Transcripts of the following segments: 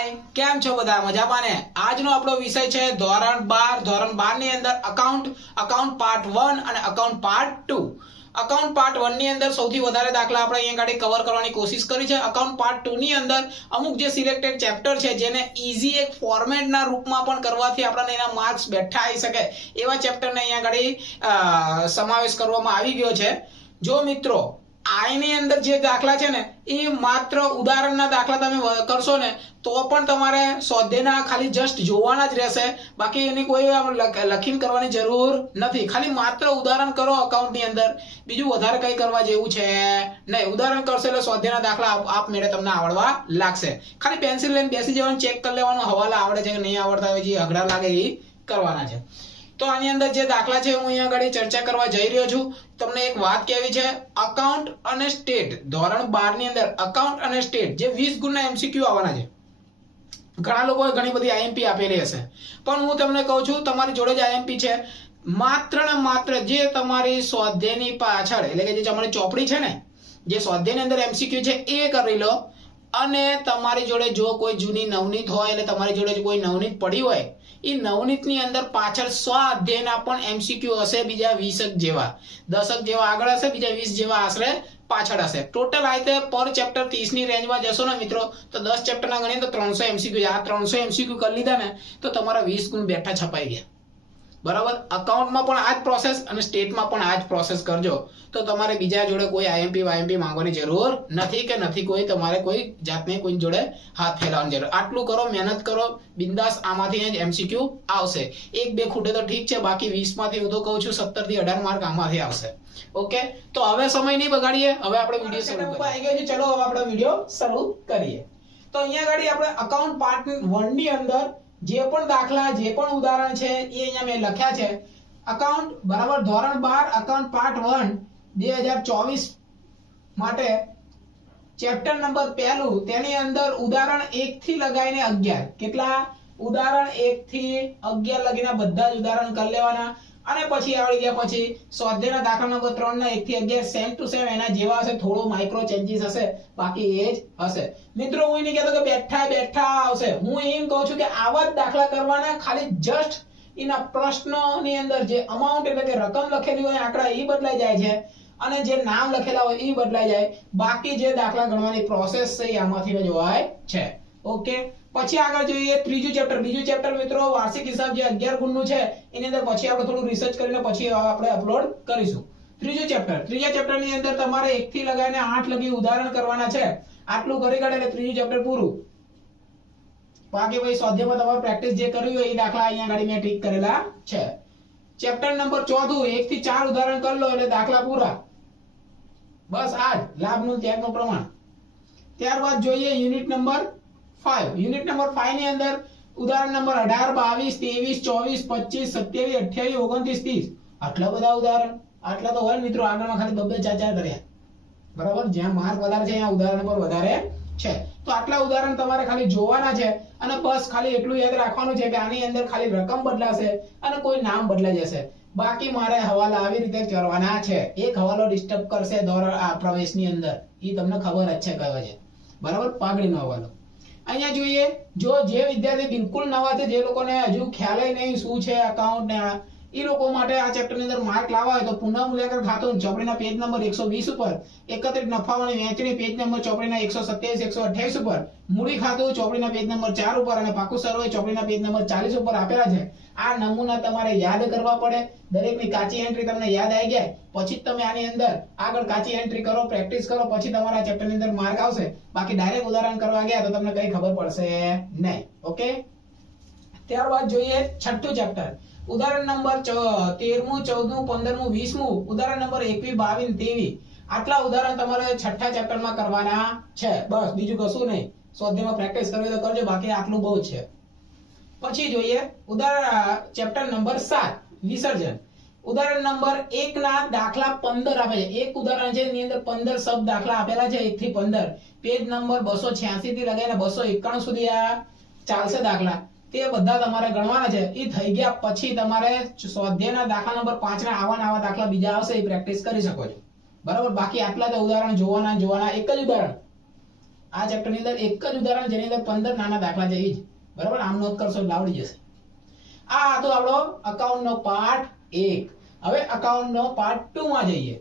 હાય, કેમ છો બધા? મજામાં ને? આજનો આપણો વિષય છે ધોરણ 12. ધોરણ 12 ની અંદર અકાઉન્ટ પાર્ટ 1 અને અકાઉન્ટ પાર્ટ 2. અકાઉન્ટ પાર્ટ 1 ની અંદર સૌથી વધારે દાખલા આપણે અહીંયા ગાડી કવર કરવાની કોશિશ કરી છે. અકાઉન્ટ પાર્ટ 2 ની અંદર અમુક જે સિલેક્ટેડ ચેપ્ટર છે જેને ઈઝી એક ફોર્મેટના રૂપમાં પણ કરવાથી આપણને એના માર્ક્સ બેઠા આવી શકે એવા ચેપ્ટરને અહીંયા ગાડી સમાવેશ કરવામાં આવી ગયો છે. જો મિત્રો આની અંદર જે દાખલા છે ને એ માત્ર ઉદાહરણના દાખલા તમે કરશો ને તો પણ તમારે સ્વાધ્યાયના ખાલી જસ્ટ જોવાના જ રહેશે. બાકી એની કોઈ લખીને કરવાની જરૂર નથી. ખાલી માત્ર ઉદાહરણ કરો અકાઉન્ટની અંદર, બીજું વધારે કંઈ કરવા જેવું છે નહીં. ઉદાહરણ કરશો એટલે સ્વાધ્યાયના દાખલા આપમેળે તમને આવડવા લાગશે. ખાલી પેન્સિલ લઈને બેસી જવાનું, ચેક કરી લેવાનું હવાલા આવડે છે કે નહીં આવડતા હોય, જે અઘરા લાગે એ કરવાના છે. તો આની અંદર જે દાખલા છે હું અહીંયા આગળ ચર્ચા કરવા જઈ રહ્યો છું. તમને એક વાત કહેવી છે, અકાઉન્ટ અને સ્ટેટ ધોરણ 12 ની અંદર અકાઉન્ટ અને સ્ટેટ જે 20 ગુણના એમસીક્યુ આવવાના છે. ઘણા લોકોએ ઘણી બધી આઈએમપી આપેલી હશે, પણ હું તમને કહું છું તમારી જોડે જ આઈએમપી છે. માત્ર ને માત્ર જે તમારી સ્વાધ્યાયની પાછળ એટલે કે જે તમારી ચોપડી છે ને, જે સ્વાધ્યાયની અંદર એમસીક્યુ છે એ કરી લો. અને તમારી જોડે જો કોઈ જૂની નવનીત હોય એટલે તમારી જોડે કોઈ નવનીત પડી હોય, એ નવનીતની અંદર પાછળ સ્વાધ્યાયના પણ એમસીક્યુ હશે, બીજા 20 જેવા, 10 જેવા આગળ હશે, બીજા 20 જેવા આશરે પાછળ હશે. ટોટલ આ રીતે પર ચેપ્ટર 30 ની રેન્જમાં જશો ને મિત્રો તો 10 ચેપ્ટરના ગણીએ તો 300 એમસીક્યુ. આ 300 એમસીક્યુ કરી લીધા ને તો તમારા 20 ગુણ બેઠા છપાઈ ગયા. બરાબર. અકાઉન્ટમાં પણ આ જ પ્રોસેસ અને સ્ટેટમાં પણ આ જ પ્રોસેસ કરજો તો તમારે બીજા જોડે કોઈ આઈએમપી માંગવાની જરૂર નથી કે નથી કોઈ તમારે કોઈ જાતની કોઈ જોડે હાથ ફેલાવવાની જરૂર. આટલું કરો, મહેનત કરો, બિંદાસ આમાંથી જ એમસીક્યુ આવશે. 1-2 ખૂટે તો ઠીક છે, બાકી 20 માંથી હું તો કહું છું 17 થી 18 માર્ક આમાંથી આવશે. ઓકે, તો હવે સમય નહીં બગાડીએ, હવે આપણે વિડિયો શરૂ કરીએ. આવી ગયો છે, ચલો હવે આપણે વિડિયો શરૂ કરીએ. તો અહીંયા ગાડી આપણે અકાઉન્ટ પાર્ટ 1 ની અંદર જે પણ દાખલા, જે પણ ઉદાહરણ છે એ અહીંયા મેં લખ્યા છે. અકાઉન્ટ બરાબર ધોરણ 12 અકાઉન્ટ પાર્ટ 1 2024 માટે ચેપ્ટર નંબર 1 તેની અંદર ઉદાહરણ 1 થી લગાવીને 11, કેટલા ઉદાહરણ 1 થી 11 લગીના બધા જ ઉદાહરણ કરી લેવાના. અને પછી આવડી ગયા પછી સ્વાધ્યાયના દાખલા નંબર 3 ના 1 થી 11 સેમ ટુ સેમ એના જેવા હશે, થોડો માઇક્રો ચેન્જીસ હશે, બાકી એ જ હશે. મિત્રો હું નહીં કહેતો કે બેઠા આવશે, હું એમ કહું છું કે આવા જ દાખલા કરવાના, ખાલી જસ્ટ એના પ્રશ્નોની અંદર જે અમાઉન્ટ એટલે કે રકમ લખેલી હોય આંકડા એ બદલાઈ જાય છે અને જે નામ લખેલા હોય એ બદલાઈ જાય. બાકી જે દાખલા ગણવાની પ્રોસેસ છે એ આમાંથી જ હોય છે. ઓકે, પછી આગળ જોઈએ ત્રીજું ચેપ્ટર. બીજું ચેપ્ટર મિત્રો વાર્ષિક હિસાબ જે 11 ગુણનું છે એની અંદર પછી આપણે થોડું રિસર્ચ કરીને પછી આપણે અપલોડ કરીશું. ત્રીજું ચેપ્ટર, ત્રીજા ચેપ્ટરની અંદર તમારે 1 થી લગાવીને 8 લગી ઉદાહરણ કરવાના છે. આટલું કરી કાઢે એટલે ત્રીજું ચેપ્ટર પૂરું. બાકી ભાઈ સ્વાધ્યાયમાં તમારે પ્રેક્ટિસ જે કરવી હોય એ દાખલા અહીંયા ગાડી મેં ઠીક કરેલા છે. ચેપ્ટર નંબર 4 1 થી 4 ઉદાહરણ કરી લો એટલે દાખલા પૂરા. બસ આ જ લાભનું ત્યાગનું પ્રમાણ. ત્યારબાદ જોઈએ યુનિટ નંબર 5. યુનિટ નંબર 5 ની અંદર ઉદાહરણ નંબર 18 22 23 24 25 27 28 29 30. આટલા બધા ઉદાહરણ, આટલા તો હોય મિત્રો, આગળમાં ખાલી 2-4 કર્યા. બરાબર, જ્યાં માર્ક વધારે છે ત્યાં ઉદાહરણ પર વધારે છે. તો આટલા ઉદાહરણ તમારે ખાલી જોવાના છે અને બસ ખાલી એટલું યાદ રાખવાનું છે કે આની અંદર ખાલી રકમ બદલાશે અને કોઈ નામ બદલાઈ જશે. બાકી મારે હવાલા આવી રીતે કરવાના છે. એક હવાલો ડિસ્ટર્બ કરશે પ્રવેશની અંદર, એ તમને ખબર જ છે કયો છે. બરાબર, પાઘડીનો હવાલો. અહીંયા જોઈએ, જો જે વિદ્યાર્થી બિલકુલ નવા છે, જે લોકોને હજુ ખ્યાલ નહીં શું છે અકાઉન્ટ ને એ લોકો માટે આ ચેપ્ટર ની અંદર માર્ક લાવવા હોય તો પુનઃ મૂલ્યાંકન ખાતું ચોપડીના પેજ નંબર 120 ઉપર, એકત્રિત નફાઓની વહેંચણી પેજ નંબર ચોપડીના 127 128 ઉપર, મૂડી ખાતું ચોપડીના પેજ નંબર 4 ઉપર અને પાકું સર્વે ચોપડીના પેજ નંબર 40 ઉપર આપેલા છે. આ નમૂના તમારે યાદ કરવા પડે. દરેકની કાચી એન્ટ્રી તમને યાદ આવી જાય પછી જ તમે આની અંદર આગળ કાચી એન્ટ્રી કરો, પ્રેક્ટિસ કરો, પછી તમારા ચેપ્ટર ની અંદર માર્ક આવશે. બાકી ડાયરેક્ટ ઉદાહરણ કરવા ગયા તો તમને કઈ ખબર પડશે નહીં. ઓકે, ત્યારબાદ જોઈએ છઠ્ઠું ચેપ્ટર. ઉદાહરણ નંબર 13મું 14મું 15મું 20મું, ઉદાહરણ નંબર 21 22 23. આટલા ઉદાહરણ તમારે છઠ્ઠા ચેપ્ટરમાં કરવાના છે. બસ બીજું કશું નહીં. સ્વાધ્યાયમાં પ્રેક્ટિસ કરવી તો કરજો, બાકી આટલું બહુ છે. પછી જોઈએ ઉદાહરણ ચેપ્ટર નંબર 7 વિસર્જન. ઉદાહરણ નંબર 1 ના દાખલા 15 આપે છે. એક ઉદાહરણ છે એની અંદર 15 શબ્દ દાખલા આપેલા છે 1 થી 15. પેજ નંબર 286 થી લગાવીને 291 સુધી આ ચાલશે દાખલા. તે બધા તમારે ગણવાના છે. એ થઈ ગયા પછી તમારે સ્વાધ્યાયના દાખલા નંબર 5 ના આવા દાખલા બીજા આવશે એ પ્રેક્ટિસ કરી શકો છો. બરાબર, બાકી આટલા તો ઉદાહરણ જોવાના. એક જ ઉદાહરણ આ ચેપ્ટર ની અંદર એક જ ઉદાહરણ જેની અંદર 15 નાના દાખલા છે ઈ જ. બરાબર, આમ નોટ કરશો એટલે આવડી જશે. આ હતો આપણો અકાઉન્ટ નો પાર્ટ 1. હવે અકાઉન્ટ નો પાર્ટ 2 માં જઈએ.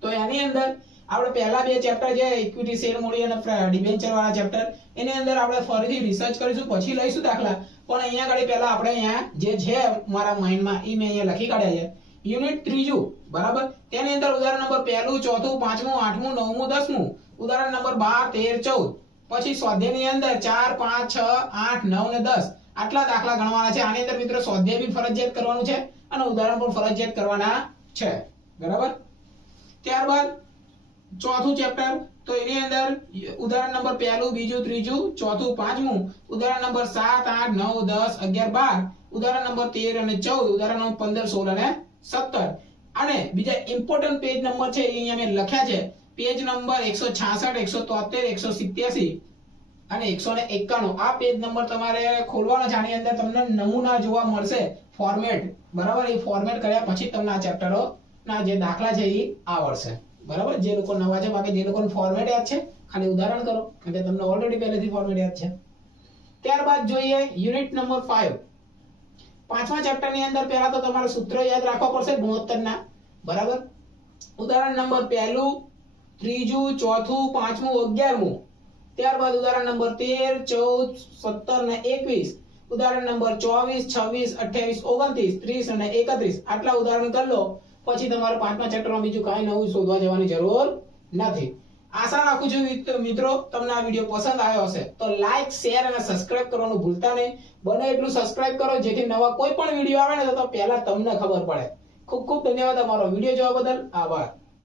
તો એની અંદર આપણે પહેલા બે ચેપ્ટર છે ઇક્વિટી શેર મૂડી અને ડિબેન્ચર વાળા ચેપ્ટર, એની અંદર આપણે ફરીથી રિસર્ચ કરીશું, પછી લઈશું દાખલા. પણ અહીંયા આગળ પહેલા આપણે અહીંયા જે છે મારા માઇન્ડમાં એ મેં અહીંયા લખી કાઢ્યા છે. યુનિટ 3, બરાબર, તેની અંદર ઉદાહરણ નંબર 1, 4, 5, 8, 9, 10, ઉદાહરણ નંબર 12, 13, 14. પછી સ્વાધ્યાયની અંદર 4, 5, 6, 8, 9 ને 10 આટલા દાખલા ગણવાના છે. આની અંદર મિત્રો સ્વાધ્યાય બી ફરજિયાત કરવાનું છે અને ઉદાહરણ પણ ફરજિયાત કરવાના છે. બરાબર, ત્યારબાદ ચોથું ચેપ્ટર, તો એની અંદર ઉદાહરણ નંબર 1, 2, 3, 4, 5, ઉદાહરણ નંબર 7, 8, 9, 10, 11, 12, ઉદાહરણ નંબર 13 અને 14, ઉદાહરણ નંબર 15, 16 અને 17. અને બીજા ઇમ્પોર્ટન્ટ પેજ નંબર છે એ અહીંયા મેં લખ્યા છે. પેજ નંબર 166, 173, 187 અને 191. આ પેજ નંબર તમારે ખોલવાનો છે. આની અંદર તમને નમૂના જોવા મળશે, ફોર્મેટ. બરાબર, એ ફોર્મેટ કર્યા પછી તમને આ ચેપ્ટરો ના જે દાખલા છે એ આવડશે. બરાબર, જે લોકો નવા છે, બાકી જે લોકોને ફોર્મેટ યાદ છે ખાલી ઉદાહરણ કરો, કારણ કે તમને ઓલરેડી પહેલેથી ફોર્મેટ યાદ છે. ત્યારબાદ જોઈએ યુનિટ નંબર 5. પાંચમા ચેપ્ટર ની અંદર પહેલા તો તમારે સૂત્ર યાદ રાખવા પડશે ગુણોત્તરના. બરાબર, ઉદાહરણ નંબર 1, 3, 4, 5, 11. ત્યારબાદ ઉદાહરણ નંબર 13, 14, 17 અને 21, ઉદાહરણ નંબર 24, 26, 28, 29, 30 અને 31. આટલા ઉદાહરણ કરી લો પછી તમારે પાંચમા ચેપ્ટરમાં બીજું કાંઈ નવું શોધવા જવાની જરૂર નથી. આશા રાખું છું મિત્રો તમને આ વિડીયો પસંદ આવ્યો હશે. તો લાઈક, શેર અને સબસ્ક્રાઇબ કરવાનું ભૂલતા નહીં. બને એટલું સબસ્ક્રાઇબ કરો જેથી નવા કોઈ પણ વિડીયો આવે ને તો પહેલા તમને ખબર પડે. ખૂબ ખૂબ ધન્યવાદ અમારો વિડીયો જોવા બદલ. આભાર.